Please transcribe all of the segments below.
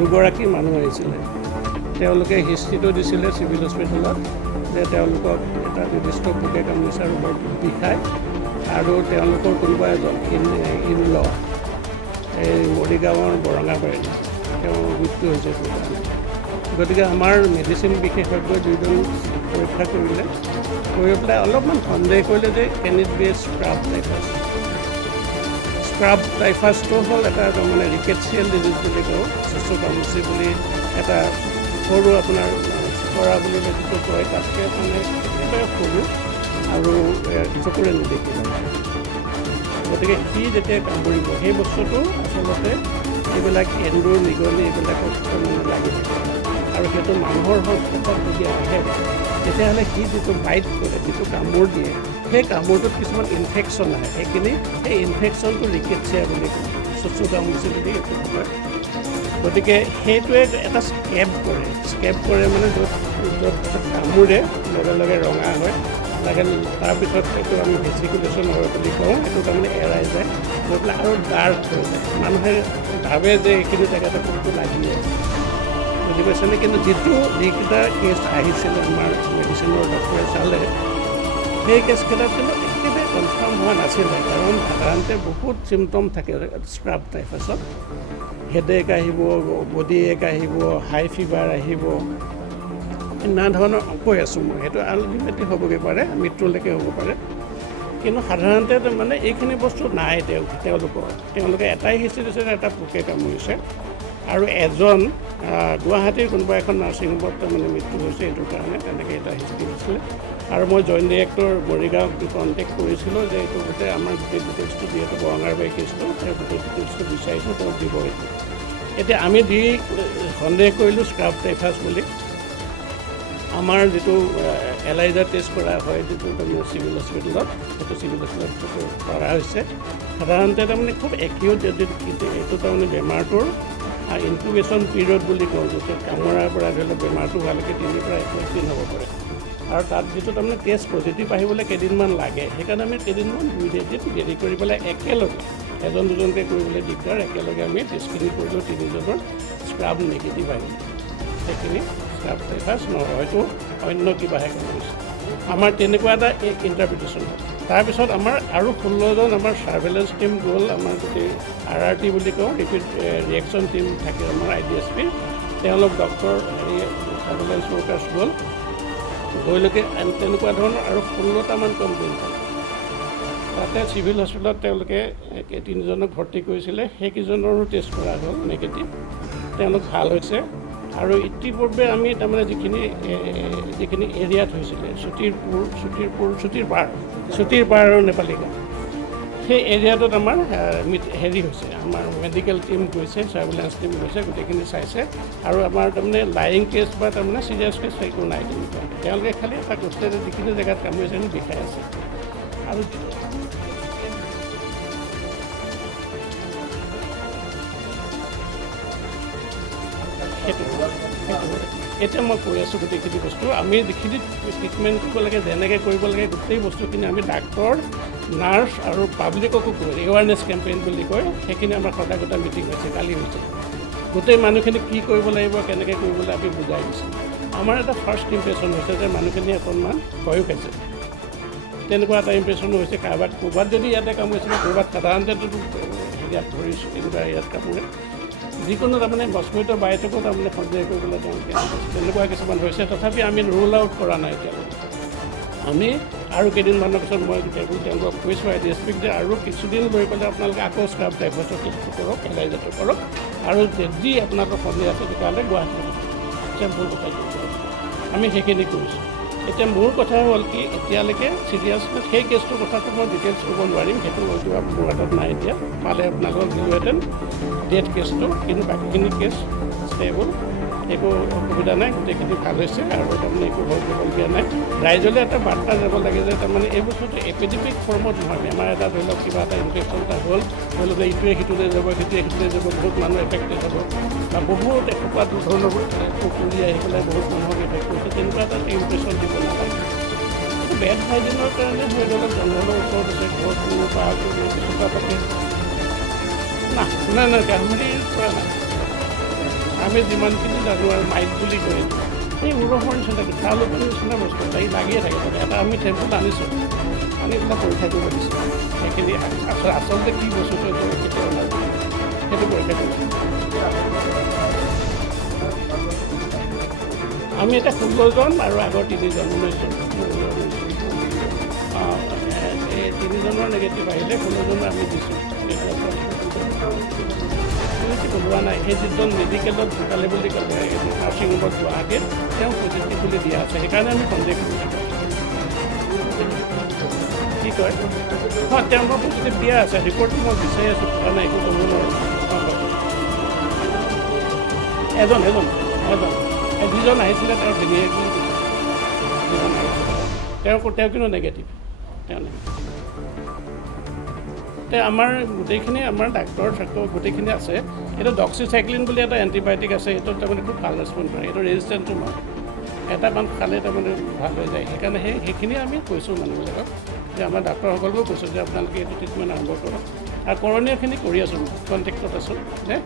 দুগৰাকী মানুহ আহিছিলে তেওঁলোকে হিষ্ট্ৰীটো দিছিলে চিভিল হস্পিটেলত যে তেওঁলোকক এটা নিৰ্দিষ্ট পোকে কামুৰিছে আৰু বৰ বিষায় আৰু তেওঁলোকৰ কোনোবা এজন ইনল এই মৰিগাঁৱৰ বৰঙাবাৰীত তেওঁৰ মৃত্যু হৈছে গতিকে আমাৰ মেডিচিন বিশেষজ্ঞ দুজন পৰীক্ষা কৰিলে কৰি পেলাই অলপমান সন্দেহ কৰিলে যে কেন ইট বি স্ক্ৰাব টাইফাছটো হ'ল এটা মানে ৰিকেটছিয়েল ডিজিজ বুলি কওঁ চুচু কামুচি বুলি এটা সৰু আপোনাৰ কৰা বুলি যিটো কয় তাতকৈ মানে একেবাৰে সৰু আৰু চকুৰে নেদেখিব গতিকে সি যেতিয়া কামুৰিব সেই বস্তুটো আচলতে এইবিলাক এন্দুৰ নিগনি এইবিলাকক মানে লাগি থাকে আৰু সেইটো মানুহৰ সংস্পৰ্শত যদি আহে তেতিয়াহ'লে সি যিটো বাইট কৰে যিটো কামোৰ দিয়ে সেই কামোৰটোত কিছুমান ইনফেকশ্যন আহে সেই ইনফেকশ্যনটো ৰিকেটছিয়া বুলি কয় চুচু কামুৰিছে বুলি এইটো কয় গতিকে সেইটোৱে এটা স্কেপ কৰে মানে য'ত কামোৰে লগে লগে ৰঙা হয় লাগে তাৰপিছত এইটো আমি ভেচিকুলেশ্যন হয় বুলি কওঁ এইটো তাৰমানে এৰাই যায় গৈ পেলাই আৰু ডাৰ্ক হৈ যায় মানুহে ভাবে যে এইখিনি জেগাতে কোনটো লাগি যায় বুজি পাইছেনে কিন্তু যিকেইটা কেছ আহিছিলে আমাৰ মেডিচিনৰ ডক্টৰে চালে সেই কেছকেইটাত কিন্তু একেবাৰে কনফাৰ্ম হোৱা নাছিলে কাৰণ সাধাৰণতে বহুত চিমটম থাকে স্ক্ৰাব টাইফাছত হেডেক আহিব বডি এক আহিব হাই ফিভাৰ আহিব নানা ধৰণৰ কৈ আছোঁ মই সেইটো আল্টিমেটলি হ'বগৈ পাৰে মৃত্যুলৈকে হ'ব পাৰে কিন্তু সাধাৰণতে মানে এইখিনি বস্তু নাই তেওঁলোকে এটাই হিষ্ট্ৰী দিছে যে এটা পোকে কামুৰিছে আৰু এজন গুৱাহাটীৰ কোনোবা এখন নাৰ্ছিং হোমত তাৰমানে মৃত্যু হৈছে এইটোৰ কাৰণে তেনেকৈ এটা হিষ্ট্ৰী দিছিলে আৰু মই জইণ্ট ডিৰেক্টৰ মৰিগাঁৱক কণ্টেক্ট কৰিছিলোঁ যে এইটো গোটেই আমাৰ গোটেই ডিটেইলছটো যিহেতু বৰঙাবাৰী কেছটো সেই গোটেই ডিটেইলছটো বিচাৰিছোঁ তেওঁক দিব এইটো এতিয়া আমি সন্দেহ কৰিলোঁ স্ক্ৰাব টাইফাছ বুলি আমাৰ যিটো এলাইজাৰ টেষ্ট কৰা হয় যিটো তাৰমানে চিভিল হস্পিটেলত সেইটো চিভিল হস্পিটেলত কৰা হৈছে সাধাৰণতে তাৰমানে খুব একিউট এইটো তাৰমানে বেমাৰটোৰ ইনকুবেশ্যন পিৰিয়ড বুলি কওঁ যিটো কামোৰাৰ পৰা ধৰি লওক বেমাৰটো হোৱালৈকে 3 পৰা 21 দিন হ'ব পাৰে আৰু তাত যিটো তাৰমানে টেষ্ট পজিটিভ আহিবলৈ কেইদিনমান লাগে সেইকাৰণে আমি কেইদিনমান 2 দিন দেৰি কৰি পেলাই একেলগে এজন দুজনকৈ কৰিবলৈ দিগদাৰ একেলগে আমি টেষ্টখিনি কৰিলোঁ 3জনৰ স্ক্ৰাব নিগেটিভ আহিল সেইখিনি স্ক্ৰাব টাইফাছ নহয় হয়তো অন্য কিবাহে কৰিছে আমাৰ তেনেকুৱা এটা ইণ্টাৰপ্ৰিটেশ্যন হ'ল তাৰপিছত আমাৰ আৰু 16জন আমাৰ ছাৰ্ভেলেঞ্চ টীম গ'ল আমাৰ গোটেই RRT বুলি কওঁ ৰেপিড ৰিয়েকশ্যন টীম থাকে আমাৰ IDSP তেওঁলোক ডক্টৰ ছাৰ্ভেলেঞ্চ ৱৰ্কাৰ্ছ গ'ল গৈলৈকে তেনেকুৱা ধৰণৰ আৰু 16টামান কমপ্লেইন হ'ল তাতে চিভিল হস্পিটেলত তেওঁলোকে 3জনক ভৰ্তি কৰিছিলে সেইকেইজনৰো টেষ্ট কৰা হ'ল নিগেটিভ তেওঁলোক ভাল হৈছে আৰু ইতিপূৰ্বে আমি তাৰমানে যিখিনি এৰিয়াত হৈছিলে চুটিৰ পাৰ আৰু নেপালী গাঁও সেই এৰিয়াটোত আমাৰ হেৰি হৈছে আমাৰ মেডিকেল টীম গৈছে ছাৰ্ভেলেঞ্চ টীম গৈছে গোটেইখিনি চাইছে আৰু আমাৰ তাৰমানে লাইং কেছ বা তাৰমানে চিৰিয়াছ কেছ একো নাই তেনেকুৱা তেওঁলোকে খালি এটা কৈছে যে যিখিনি জেগাত কামুৰিছে বিষাই আছে আৰু এতিয়া মই কৈ আছোঁ গোটেইখিনি বস্তু আমি যিখিনি ট্ৰিটমেণ্ট কৰিব লাগে যেনেকৈ কৰিব লাগে গোটেই বস্তুখিনি আমি ডাক্তৰ নাৰ্ছ আৰু পাব্লিককো কয় এৱাৰনেছ কেম্পেইন বুলি কয় সেইখিনি আমাৰ সজাগতা মিটিং হৈছে কালি হৈছে গোটেই মানুহখিনি কি কৰিব লাগিব কেনেকৈ কৰিবলৈ আমি বুজাই দিছোঁ আমাৰ এটা ফাৰ্ষ্ট ইম্প্ৰেশ্যন হৈছে যে মানুহখিনি অকণমান ভয়ো খাইছে তেনেকুৱা এটা ইম্প্ৰেশ্যন হৈছে ক'ৰবাত যদি ইয়াতে কামুৰিছিলে ক'ৰবাত সাধাৰণতেতো ইয়াত ধৰিছোঁ এনেকুৱা ইয়াত কামোৰে যিকোনো তাৰমানে মস্কিটো বাইটকো তাৰমানে সন্দেহ কৰিবলৈ তেওঁলোকে তেনেকুৱা কিছুমান হৈছে তথাপি আমি ৰুল আউট কৰা নাই এতিয়ালৈকে আমি আৰু কেইদিনমানৰ পিছত মই তেওঁলোকক কৈছোঁ IDSPক যে আৰু কিছুদিন লৈ পেলাই আপোনালোকে আকৌ স্ক্ৰাব টাইফাছৰ টেষ্টটো কৰক এলাইজাৰটো কৰক আৰু যদি আপোনালোকৰ সন্দেহ আছে তেতিয়াহ'লে গুৱাহাটীত চেম্পুল পঠাই দিব আমি সেইখিনি কৰিছোঁ এতিয়া মোৰ কথা হ'ল কি এতিয়ালৈকে চিৰিয়াছনেছ সেই কেছটোৰ কথাটো মই ডিটেইলছ ক'ব নোৱাৰিম সেইটো মোৰ হাতত নাই এতিয়া পালে আপোনালোকক দিলোহেঁতেন ডেথ কেছটো কিন্তু বাকীখিনি কেছ ষ্টেবল একো অসুবিধা নাই গোটেইখিনি ভাল হৈছে আৰু তাৰমানে একো ভয় কৰিবলগীয়া নাই ৰাইজলৈ এটা বাৰ্তা যাব লাগে যে তাৰমানে এই বস্তুটো এপিডেমিক ফৰ্মত নহয় বেমাৰ এটা ধৰি লওক কিবা এটা ইনফেকশ্যন এটা হ'ল তেওঁলোকে ইটোৱে সিটোলৈ যাব সিটোৱে সিটোলৈ যাব বহুত মানুহ এফেক্টেড হ'ব বা বহুত এসোপা ধৰণৰ পুখুৰী আহি পেলাই বহুত মানুহক এফেক্ট কৰিছে তেনেকুৱা এটা ইম্প্ৰেশ্যন দিব নালাগে বেড হাইজিনৰ কাৰণে হৈ গ'লে জংঘলৰ ওচৰত আছে ঘৰটো বা চোকা পাতে নাই গাহৰিৰ পৰা নাই আমি যিমানখিনি জানো আৰু মাইক বুলি কয় এই উৰহৰ নিচিনা চাউলৰ নিচিনা বস্তু লাগিয়ে থাকে তাতে এটা আমি টেম্পুল আনিছোঁ আনি পেলাই পৰীক্ষা কৰিব দিছোঁ সেইখিনি আচলতে কি বস্তুটো এইটো কেতিয়াও নাজানো সেইটো পৰীক্ষা কৰিছোঁ আমি এতিয়া 16জন আৰু আগৰ 3জন 19জন এই 3জনৰ নেগেটিভ আহিলে 16জনৰ আমি দিছোঁ লোৱা নাই সেই যিজন মেডিকেলত ঢুকালে বুলি ক'লে নাৰ্ছিং হোমত গুৱাহাটীত তেওঁ পজিটিভ বুলি দিয়া আছে সেইকাৰণে আমি সন্দেহ কৰিছোঁ কি কয় হয় তেওঁলোকৰ পজিটিভ দিয়া আছে ৰিপৰ্টটো মই বিচাৰি আছোঁ পোৱা নাই একো ক'ব নোৱাৰোঁ এজন যিজন আহিছিলে তেওঁৰ ভিনিয়েক বুলি কৈছে যিজন আহিছিলে তেওঁ কিন্তু নেগেটিভ তেওঁ আমাৰ গোটেইখিনি আমাৰ ডাক্তৰ গোটেইখিনি আছে এইটো ডক্সিচাইক্লিন বুলি এটা এণ্টিবায়'টিক আছে এইটো তাৰমানে খুব ভাল ৰেচপঞ্চ কৰে এইটো ৰেজিষ্টেঞ্চটো নহয় এটা মান খালে তাৰমানে ভাল হৈ যায় সেইকাৰণে সেইখিনি আমি কৈছোঁ মানুহবিলাকক যে আমাৰ ডাক্তৰসকলকো কৈছোঁ যে আপোনালোকে এইটো ট্ৰিটমেণ্ট আৰম্ভ কৰক আৰু কৰণীয়খিনি কৰি আছোঁ কণ্টেক্টত আছোঁ যে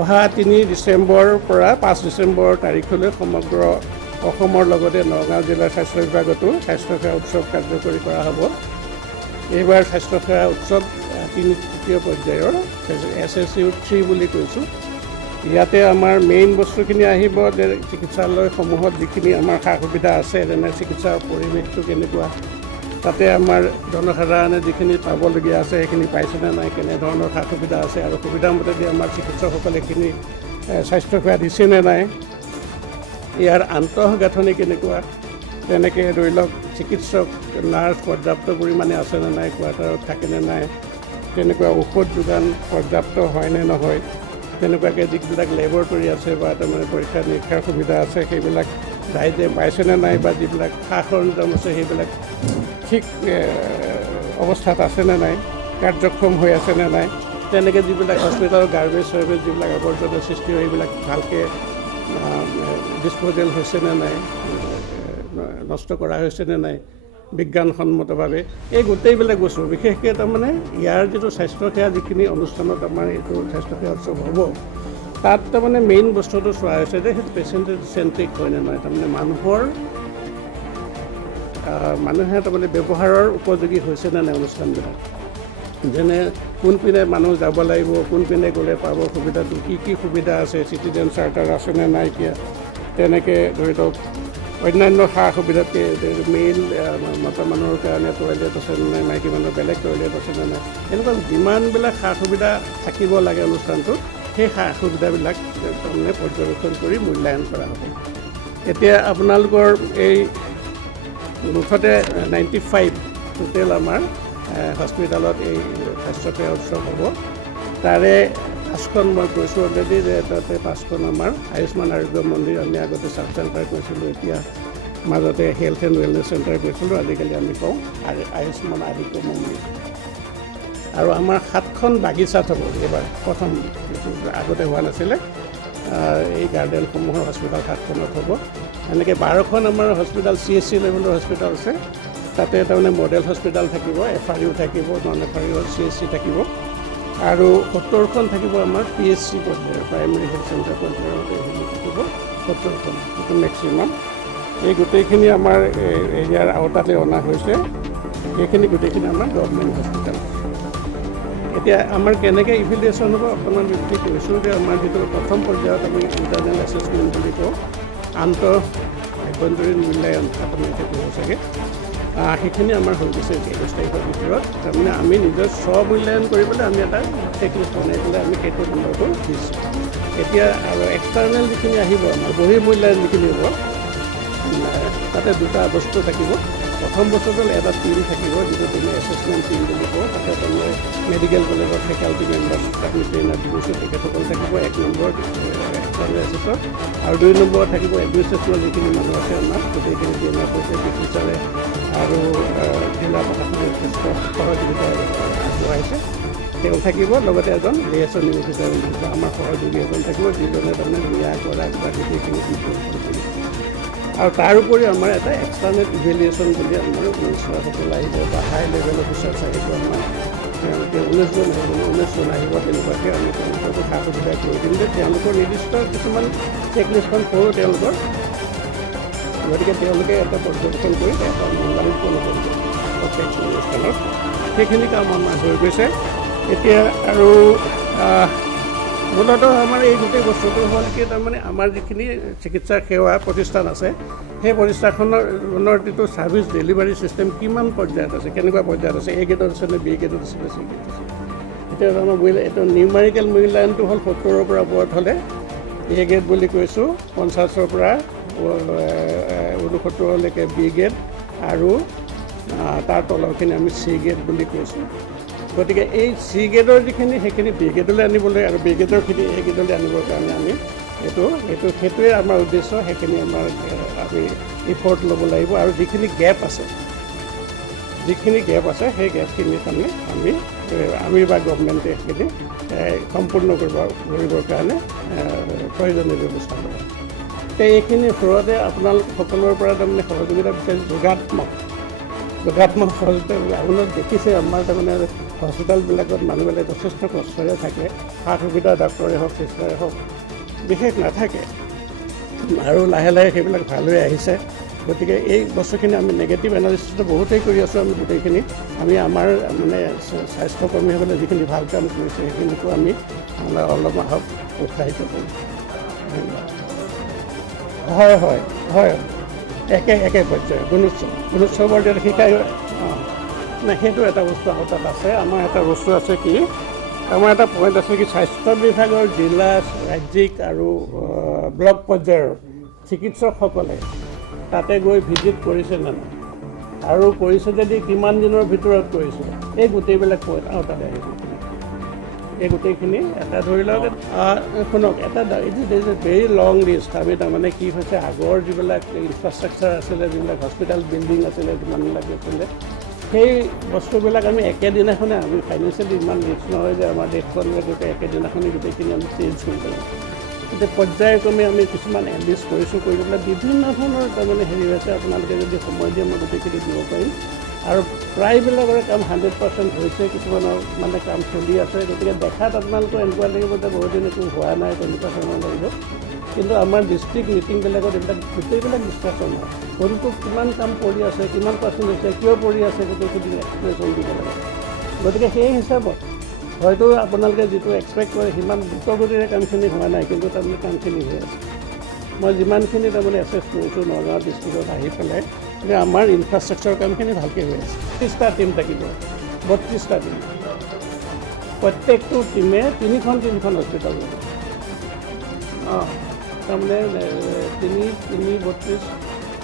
অহা 3 ডিচেম্বৰৰ পৰা 5 ডিচেম্বৰ তাৰিখলৈ সমগ্ৰ অসমৰ লগতে নগাঁও জিলাৰ স্বাস্থ্য বিভাগতো স্বাস্থ্যসেৱা উৎসৱ কাৰ্যকৰী কৰা হ'ব এইবাৰ স্বাস্থ্যসেৱা উৎসৱ 3য় পৰ্যায়ৰ SSU3 বুলি কৈছোঁ ইয়াতে আমাৰ মেইন বস্তুখিনি আহিব যে চিকিৎসালয়সমূহত যিখিনি আমাৰ সা সুবিধা আছে যেনে চিকিৎসা পৰিৱেশটো কেনেকুৱা তাতে আমাৰ জনসাধাৰণে যিখিনি পাবলগীয়া আছে সেইখিনি পাইছেনে নাই কেনেধৰণৰ সা সুবিধা আছে আৰু সুবিধা মতে যে আমাৰ চিকিৎসকসকলে সেইখিনি স্বাস্থ্যসেৱা দিছেনে নাই ইয়াৰ আন্তঃগাঁথনি কেনেকুৱা তেনেকৈ ধৰি লওক চিকিৎসক নাৰ্ছ পৰ্যাপ্ত পৰিমাণে আছেনে নাই কোৱাৰ্টাৰত থাকেনে নাই তেনেকুৱা ঔষধ যোগান পৰ্যাপ্ত হয়নে নহয় তেনেকুৱাকৈ যিবিলাক লেবৰেটৰী আছে বা তাৰমানে পৰীক্ষা নিৰীক্ষাৰ সুবিধা আছে সেইবিলাক ৰাইজে পাইছেনে নাই বা যিবিলাক সা সৰঞ্জাম আছে সেইবিলাক ঠিক অৱস্থাত আছেনে নাই কাৰ্যক্ষম হৈ আছেনে নাই তেনেকৈ যিবিলাক হস্পিটেলৰ গাৰ্বেজ চাৰ্বেজ যিবিলাক আৱৰ্জনা সৃষ্টি হয় সেইবিলাক ভালকৈ ডিছপ'জেল হৈছেনে নাই নষ্ট কৰা হৈছেনে নাই বিজ্ঞানসন্মতভাৱে এই গোটেইবিলাক বস্তু বিশেষকৈ তাৰমানে ইয়াৰ যিটো স্বাস্থ্যসেৱা যিখিনি অনুষ্ঠানত আমাৰ এইটো স্বাস্থ্যসেৱা উৎসৱ হ'ব তাত তাৰমানে মেইন বস্তুটো চোৱা হৈছে যে সেইটো পেচেণ্ট চেণ্ট্ৰিক হয়নে নহয় তাৰমানে মানুহে তাৰমানে ব্যৱহাৰৰ উপযোগী হৈছেনে নাই অনুষ্ঠানবিলাক যেনে কোনপিনে মানুহ যাব লাগিব কোনপিনে গ'লে পাব সুবিধাটো কি সুবিধা আছে চিটিজেন চাৰ্টাৰ আছেনে নাইকিয়া তেনেকৈ ধৰি লওক অন্যান্য সা সুবিধাতকৈ মেইল মতা মানুহৰ কাৰণে টয়লেট আছেনে নাই মাইকী মানুহৰ বেলেগ টয়লেট আছেনে নাই এনেকুৱা যিমানবিলাক সা সুবিধা থাকিব লাগে অনুষ্ঠানটোত সেই সা সুবিধাবিলাক তাৰমানে পৰ্যবেক্ষণ কৰি মূল্যায়ন কৰা হ'ব এতিয়া আপোনালোকৰ এই মুঠতে 95 টোটেল আমাৰ হস্পিটেলত এই স্বাস্থ্যসেৱা উৎসৱ হ'ব তাৰে 5খন মই কৈছোঁ অলৰেডি যে তাতে 5খন আমাৰ আয়ুষ্মান আৰোগ্য মন্দিৰ আমি আগতে চাব চেণ্টাৰ কৈছিলোঁ এতিয়া মাজতে হেল্থ এণ্ড ৱেলনেছ চেণ্টাৰ কৈছিলোঁ আজিকালি আমি কওঁ আয়ুষ্মান আৰোগ্য মন্দিৰ আৰু আমাৰ 7খন বাগিচাত হ'ব এইবাৰ প্ৰথম আগতে হোৱা নাছিলে এই গাৰ্ডেনসমূহৰ হস্পিটেল 7খনত হ'ব এনেকৈ 12খন আমাৰ হস্পিটেল CHC লেভেলৰ হস্পিটেল আছে তাতে তাৰমানে মডেল হস্পিটেল থাকিব FRU থাকিব নন FRU CHC থাকিব আৰু 70খন থাকিব আমাৰ PHC পৰ্যায়ৰ প্ৰাইমেৰী হেল্থ চেণ্টাৰ পৰ্যায়ৰ থাকিব 70খন এইটো মেক্সিমাম এই গোটেইখিনি আমাৰ এৰিয়াৰ আওতালৈ অনা হৈছে এইখিনি গোটেইখিনি আমাৰ গভৰ্ণমেণ্ট হস্পিটেল এতিয়া আমাৰ কেনেকৈ ইভেলুৱেশ্যন হ'ব অকণমান বিবৃতি কৰিছোঁ যে আমাৰ যিটো প্ৰথম পৰ্যায়ত আমি ইণ্টাৰনেল এছেছমেণ্ট বুলি কওঁ আভ্যন্তৰীণ মূল্যায়ন আপুনি এতিয়া ক'ব চাগে সেইখিনি আমাৰ হৈ গৈছে 21 তাৰিখৰ ভিতৰত তাৰমানে আমি নিজৰ স্বমূল্যায়ন কৰিবলৈ আমি এটা চেকলিষ্ট বনাই পেলাই আমি সেইটো নম্বৰটো দিছোঁ এতিয়া আৰু এক্সটাৰ্নেল যিখিনি আহিব আমাৰ বহিৰ্মূল্যায়ন যিখিনি হ'ব তাতে দুটা বস্তু থাকিব প্ৰথম বস্তুটো এটা টিম থাকিব যিটো তুমি এছেছমেণ্ট টিম বুলি কওঁ তাতে তাৰমানে মেডিকেল কলেজৰ ফেকাল্টি মেম্বাৰ্ছ আমি ট্ৰেইনাৰ দিছোঁ তেখেতসকল থাকিব 1 নম্বৰ এক্সটাৰ্নেল এছেছৰ আৰু 2 নম্বৰত থাকিব এডমিনিষ্ট্ৰেশ্যনৰ যিখিনি মানুহ আছে আমাৰ গোটেইখিনি ট্ৰেইনাৰ কৰিছে টিচাৰে আৰু জিলা প্ৰশাসনে যথেষ্ট সহযোগিতা আগবঢ়াইছে তেওঁ থাকিব লগতে এজন লিয়েচন অফিচাৰ আমাৰ সহযোগী এজন থাকিব যিজনে তাৰমানে ন্যায় কৰা বা গোটেইখিনি আৰু তাৰ উপৰি আমাৰ এটা এক্সটাৰ্নেল ইভেলুৱেশ্যন বুলি আমাৰ মিনিষ্টাৰসকল আহিব বা হাই লেভেল অফিচাৰ্ছ আহিব আমাৰ তেওঁলোকে 19 জন আহিব 19 জন আহিব তেনেকুৱাকৈ আমি তেওঁলোককো সা সুবিধা কৰি দিম যে তেওঁলোকৰ নিৰ্দিষ্ট কিছুমান চেকলিষ্টখন কৰোঁ তেওঁলোকৰ গতিকে তেওঁলোকে এটা পৰ্যবেক্ষণ কৰি এটা মূল্যায়ন কৰিব প্ৰত্যেক অনুষ্ঠানত সেইখিনি কাম আমাৰ হৈ গৈছে এতিয়া আৰু মূলতঃ আমাৰ এই গোটেই বস্তুটো হ'ল কি তাৰমানে আমাৰ যিখিনি চিকিৎসা সেৱা প্ৰতিষ্ঠান আছে সেই প্ৰতিষ্ঠানখনৰ যিটো ছাৰ্ভিচ ডেলিভাৰী ছিষ্টেম কিমান পৰ্যায়ত আছে কেনেকুৱা পৰ্যায়ত আছে এ গ্ৰেডত আছে নে বি গ্ৰেডত আছে নে চি গ্ৰেডত আছে এতিয়া আমাৰ এইটো নিউমাৰিকেল মূল্যায়নটো হ'ল 70ৰ পৰা ওপৰত হ'লে এ গ্ৰেড বুলি কৈছোঁ 50ৰ পৰা 69লৈকে বি গ্ৰেড আৰু তাৰ তলৰখিনি আমি চি গ্ৰেড বুলি কৈছোঁ গতিকে এই চি গ্ৰেডৰ যিখিনি সেইখিনি বি গ্ৰেডলৈ আনিবলৈ আৰু বি গ্ৰেডৰখিনি এ গ্ৰেডলৈ আনিবৰ কাৰণে আমি সেইটোৱে আমাৰ উদ্দেশ্য সেইখিনি আমাৰ আমি ইফৰ্ট ল'ব লাগিব আৰু যিখিনি গেপ আছে সেই গেপখিনি তাৰমানে আমি বা গভমেণ্টে সেইখিনি সম্পূৰ্ণ কৰিবৰ কাৰণে প্ৰয়োজনীয় ব্যৱস্থা ল'ব এইখিনি ওচৰতে আপোনালোক সকলোৰে পৰা তাৰমানে সহযোগিতা বিচাৰি যোগাত্মক সহযোগিতা আপোনালোক দেখিছে আমাৰ তাৰমানে হস্পিটেলবিলাকত মানুহবিলাক যথেষ্ট কষ্টৰে থাকে সা সুবিধা ডাক্তৰে হওক চিষ্টাৰে হওক বিশেষ নাথাকে আৰু লাহে লাহে সেইবিলাক ভাল হৈ আহিছে গতিকে এই বস্তুখিনি আমি নেগেটিভ এনালিচিছটো বহুতেই কৰি আছোঁ আমি গোটেইখিনি আমি আমাৰ মানে স্বাস্থ্যকৰ্মীসকলে যিখিনি ভাল কাম কৰিছে সেইখিনিকো আমি অলপ আহক উৎসাহিত কৰোঁ হয় একে পৰ্যায় গুণোৎসৱৰ যে শিকাই নাই সেইটো এটা বস্তু আমাৰ তাত আছে আমাৰ এটা বস্তু আছে কি আমাৰ এটা পইণ্ট আছে কি স্বাস্থ্য বিভাগৰ জিলা ৰাজ্যিক আৰু ব্লক পৰ্যায়ৰ চিকিৎসকসকলে তাতে গৈ ভিজিট কৰিছে নে নাই আৰু কৰিছে যদি কিমান দিনৰ ভিতৰত কৰিছে এই গোটেইবিলাক পইণ্ট আৰু তাতে আহিব এই গোটেইখিনি এটা ধৰি লওক শুনক এটা it is a very long list আমি তাৰমানে কি হৈছে আগৰ যিবিলাক ইনফ্ৰাষ্ট্ৰাকচাৰ আছিলে যিবিলাক হস্পিটেল বিল্ডিং আছিলে যিমানবিলাক আছিলে সেই বস্তুবিলাক আমি একেদিনাখনে আমি ফাইনেন্সিয়েলি ইমান ৰিচ নহয় যে আমাৰ দেশখনলৈ গোটেই একেদিনাখনে গোটেইখিনি আমি চেঞ্জ কৰিব লাগিব এতিয়া পৰ্যায়ক্ৰমে আমি কিছুমান এনলিষ্ট কৰিছোঁ কৰি পেলাই বিভিন্ন ধৰণৰ তাৰমানে হেৰি হৈছে আপোনালোকে যদি সময় দিয়ে মই গোটেইখিনি দিব পাৰিম আৰু প্ৰায়বিলাকৰে কাম 100% হৈছে কিছুমানৰ মানে কাম চলি আছে গতিকে দেখাত আপোনালোকৰ এনেকুৱা লাগিব যে বহুদিন একো হোৱা নাই তেনেকুৱা ধৰণৰ লাগিব কিন্তু আমাৰ ডিষ্ট্ৰিক্ট মিটিংবিলাকত এইবিলাক গোটেইবিলাক ডিছকাশ্যন হয় কোনটো কিমান কাম কৰি আছে কিমান পাৰ্চেণ্ট হৈছে কিয় কৰি আছে গোটেইখিনি এক্সপ্ৰেশ্যন দিব লাগে গতিকে সেই হিচাপত হয়তো আপোনালোকে যিটো এক্সপেক্ট কৰে সিমান দ্ৰুতগতিৰে কামখিনি হোৱা নাই কিন্তু তাৰমানে কামখিনি হৈ আছে মই যিমানখিনি তাৰমানে এছেছ কৰিছোঁ নগাঁও ডিষ্ট্ৰিক্টত আহি পেলাই যে আমাৰ ইনফ্ৰাষ্ট্ৰাকচাৰ কামখিনি ভালকৈ হৈ আছে 30টা টীম থাকিব 32টা টীম প্ৰত্যেকটো টীমে তিনিখন হস্পিটেল ল'ব তাৰমানে 3, 32,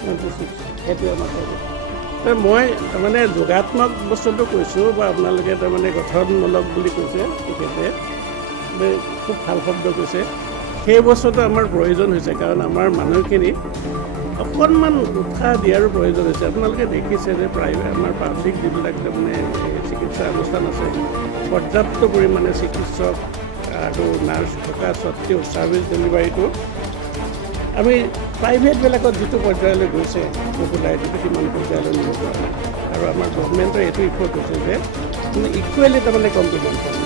26 সেইটোৱে আমাৰ মই তাৰমানে যোগাত্মক বস্তুটো কৈছোঁ বা আপোনালোকে তাৰমানে গঠনমূলক বুলি কৈছে তেখেতে খুব ভাল শব্দ কৈছে সেই বস্তুটো আমাৰ প্ৰয়োজন হৈছে কাৰণ আমাৰ মানুহখিনি অকণমান উৎসাহ দিয়াৰো প্ৰয়োজন হৈছে আপোনালোকে দেখিছে যে প্ৰাইভেট আমাৰ পাব্লিক যিবিলাক তাৰমানে চিকিৎসা অনুষ্ঠান আছে পৰ্যাপ্ত পৰিমাণে চিকিৎসক আৰু নাৰ্ছ থকা স্বত্তেও ছাৰ্ভিচ ডেলিভাৰীটো আমি প্ৰাইভেটবিলাকত যিটো পৰ্যায়লৈ গৈছে পপুলাৰিটিটো সিমান পৰ্যায়লৈ নিব পৰা নাই আৰু আমাৰ গভমেণ্টৰ এইটো ইফৰ্ট হৈছে যে ইকুৱেলি তাৰমানে কম্পিটিশ্যন